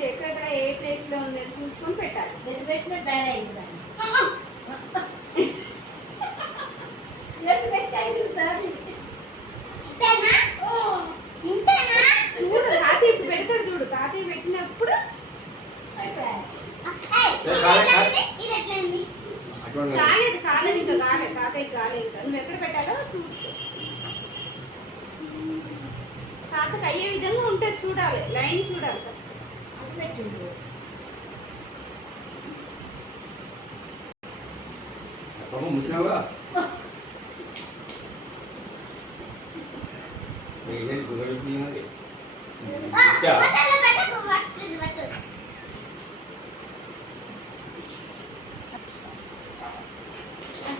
ఉంది, ఎక్కడెక్కడ ఏ ప్లేస్ లో ఉంది అని చూసుకొని పెట్టాలి. పెట్టిన డాడీ అయింది చూడు తాతయ్య ఇప్పుడు పెడతాడు, చూడు తాతయ్య పెట్టినప్పుడు కాలేదు కాలేదు ఇంకా కాలేదు, తాతయ్య కాలేదు ఇంకా. నువ్వు ఎక్కడ పెట్టాలో చూసుకో. తాతకు అయ్యే విధంగా ఉంటుంది, చూడాలి లైన్ చూడాలి ఫస్ట్. అది పెట్టిండు ముచ్చినావుగా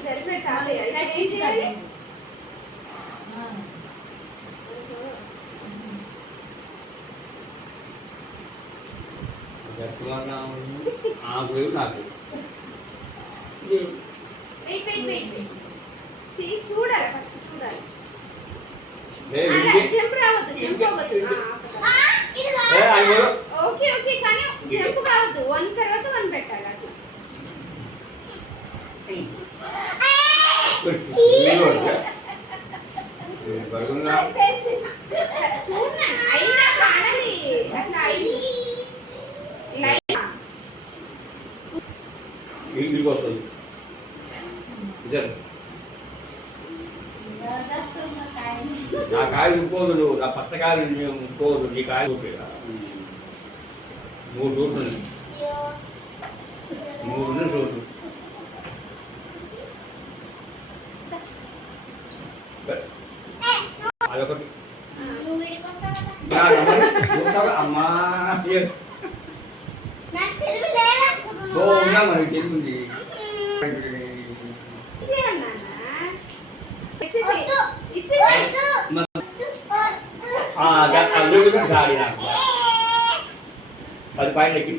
సరిపెట్టాలి. ఏం చేయాలి? నాకు నాకు చూడాలి ఫస్ట్, చూడాలి. జంప్ రావద్దు, జంప్ అవ్వద్దు. ఓకే ఓకే, కానీ జంప్ కావద్దు. 1 తర్వాత 1 పెట్టాలి అట్లా. అయినా కాడాలి అట్లా ఇంటికి వస్తుంది. నా కాయలు ఇంకోదు, నువ్వు నా పచ్చకాయలు ఇంకోదు, నీ కాయలు ఊపేదా 3 రోడ్లు ఉన్నాయి, 3 రోడ్లు. అదొకటి అమ్మా ఉన్నా మరి తెలిసింది. గాడి నాకు 10 పాయింట్ ఎక్కి